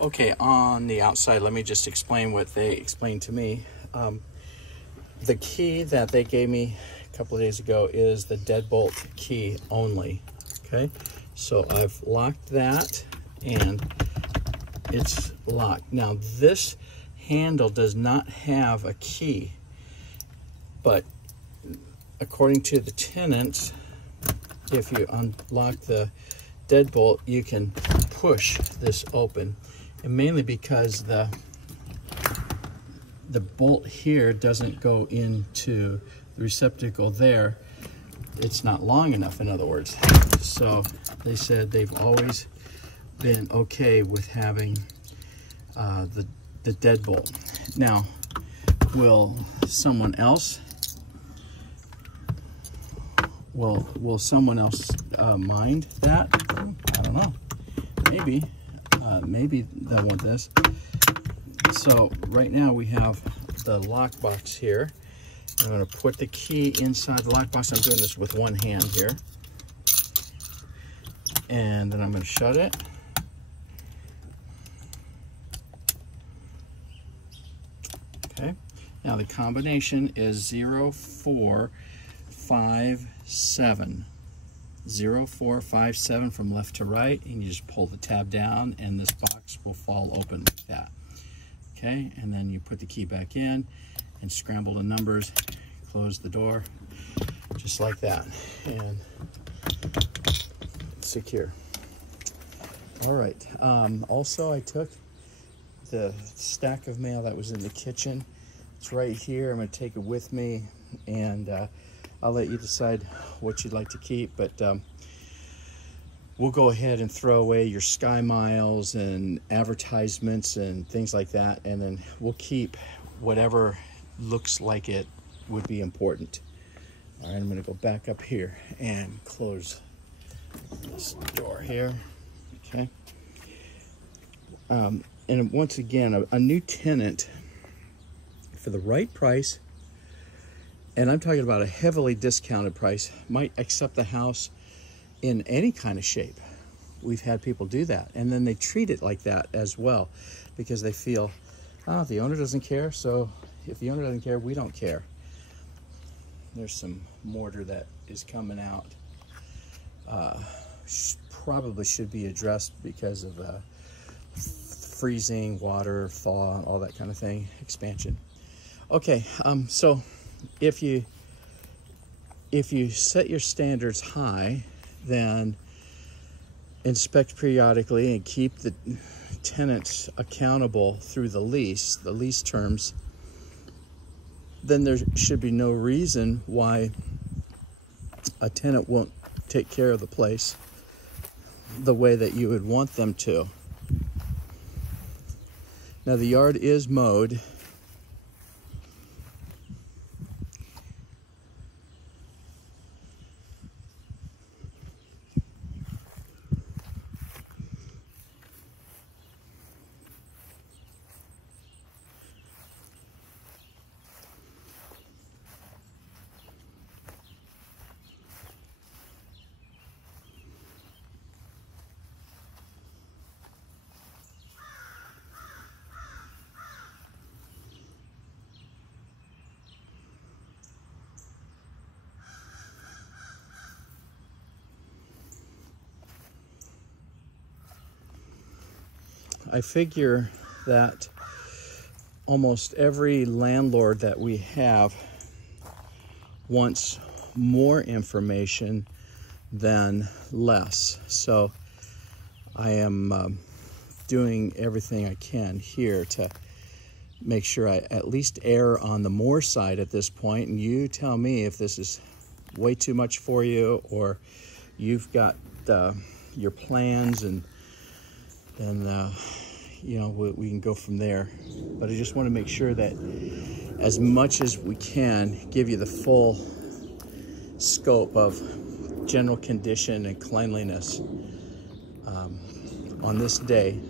Okay, on the outside, let me just explain what they explained to me. The key that they gave me a couple of days ago is the deadbolt key only, okay? So I've locked that and it's locked. Now this handle does not have a key, but according to the tenants, if you unlock the deadbolt, you can push this open, and mainly because the bolt here doesn't go into the receptacle there. It's not long enough, in other words. So they said they've always been okay with having the deadbolt. Now, will someone else mind that? I don't know. Maybe they'll want this. So right now we have the lockbox here. I'm going to put the key inside the lockbox. I'm doing this with one hand here. And then I'm going to shut it. Okay. Now the combination is 0457. 0457 from left to right, and you just pull the tab down and this box will fall open like that. Okay, and then you put the key back in and scramble the numbers, close the door, just like that, and secure. All right, also I took the stack of mail that was in the kitchen. It's right here. I'm going to take it with me, and I'll let you decide what you'd like to keep, but we'll go ahead and throw away your Sky Miles and advertisements and things like that, and then we'll keep whatever looks like it would be important. All right, I'm going to go back up here and close this door here. Okay. And once again, a new tenant for the right price, and I'm talking about a heavily discounted price, might accept the house in any kind of shape. We've had people do that, and then they treat it like that as well, because they feel, oh, the owner doesn't care, so if the owner doesn't care, we don't care. There's some mortar that is coming out. Probably should be addressed because of freezing, water, thaw, all that kind of thing, expansion. Okay, so if you set your standards high, then inspect periodically and keep the tenants accountable through the lease terms, then there should be no reason why a tenant won't take care of the place the way that you would want them to. Now the yard is mowed. I figure that almost every landlord that we have wants more information than less. So I am doing everything I can here to make sure I at least err on the more side at this point, and you tell me if this is way too much for you, or you've got your plans, and then you know, we can go from there. But I just want to make sure that as much as we can, give you the full scope of general condition and cleanliness on this day.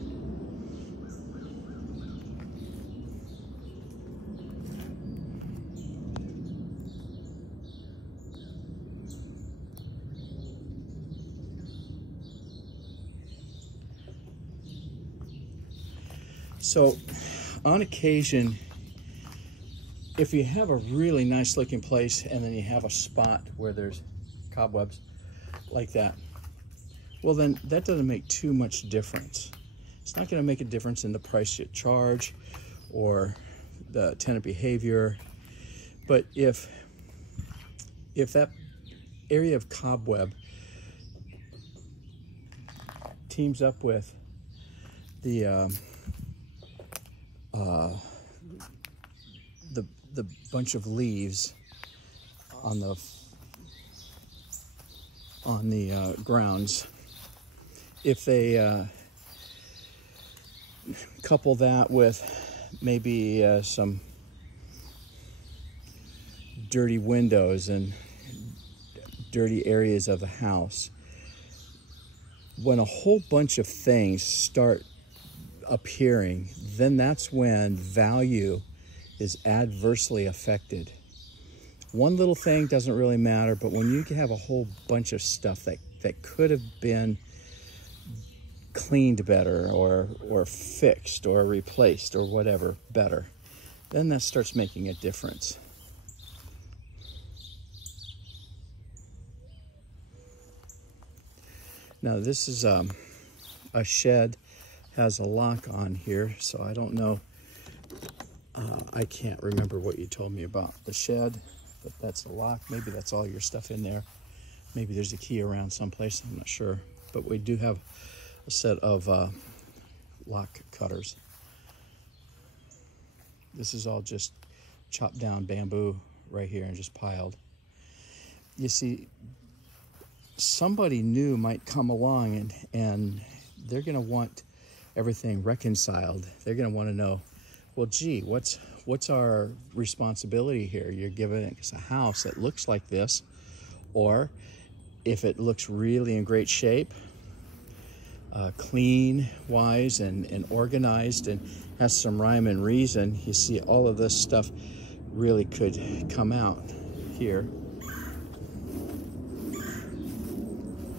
So on occasion, if you have a really nice looking place and then you have a spot where there's cobwebs like that, well then that doesn't make too much difference. It's not going to make a difference in the price you charge or the tenant behavior. But if that area of cobweb teams up with the bunch of leaves on the grounds, if they couple that with maybe some dirty windows and dirty areas of the house, when a whole bunch of things start appearing, then that's when value is adversely affected. One little thing doesn't really matter, but when you have a whole bunch of stuff that could have been cleaned better or fixed or replaced or whatever better, then that starts making a difference. Now this is a shed, has a lock on here, so I don't know, I can't remember what you told me about the shed, but that's the lock. Maybe that's all your stuff in there. Maybe there's a key around someplace, I'm not sure. But we do have a set of lock cutters. This is all just chopped down bamboo right here and just piled. You see, somebody new might come along and they're going to want everything reconciled. They're going to want to know, well, gee, what's our responsibility here? You're giving us a house that looks like this, or if it looks really in great shape, clean wise and organized and has some rhyme and reason, you see all of this stuff really could come out here.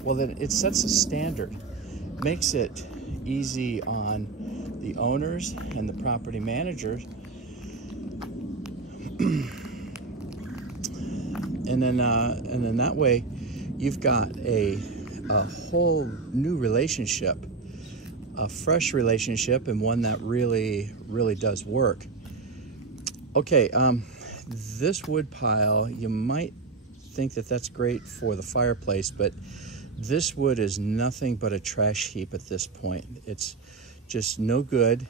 Well, then it sets a standard, makes it easy on the owners and the property managers, and then that way you've got a whole new relationship, a fresh relationship, and one that really does work. Okay, this wood pile, you might think that that's great for the fireplace, but this wood is nothing but a trash heap at this point. It's just no good.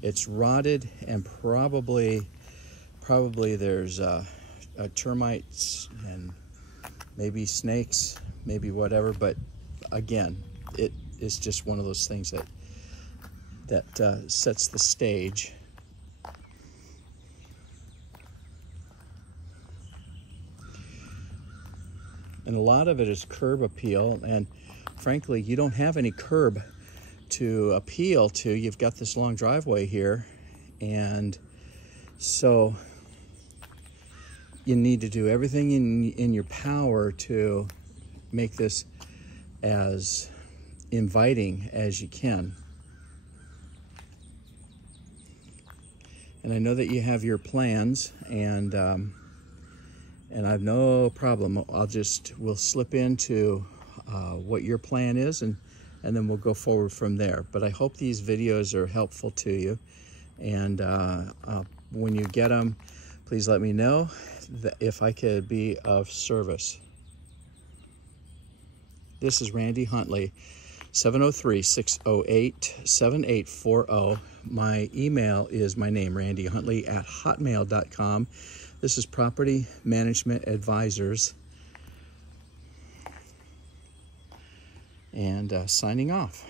It's rotted, and probably there's termites and maybe snakes, maybe whatever. But again, it is just one of those things that sets the stage. And a lot of it is curb appeal, and frankly, you don't have any curb to appeal to. You've got this long driveway here, and so you need to do everything in your power to make this as inviting as you can. And I know that you have your plans, and I have no problem. We'll slip into what your plan is, and then we'll go forward from there. But I hope these videos are helpful to you. And when you get them, please let me know if I could be of service. This is Randy Huntley, 703-608-7840. My email is my name, Randy Huntley, @hotmail.com. This is Property Management Advisors, and signing off.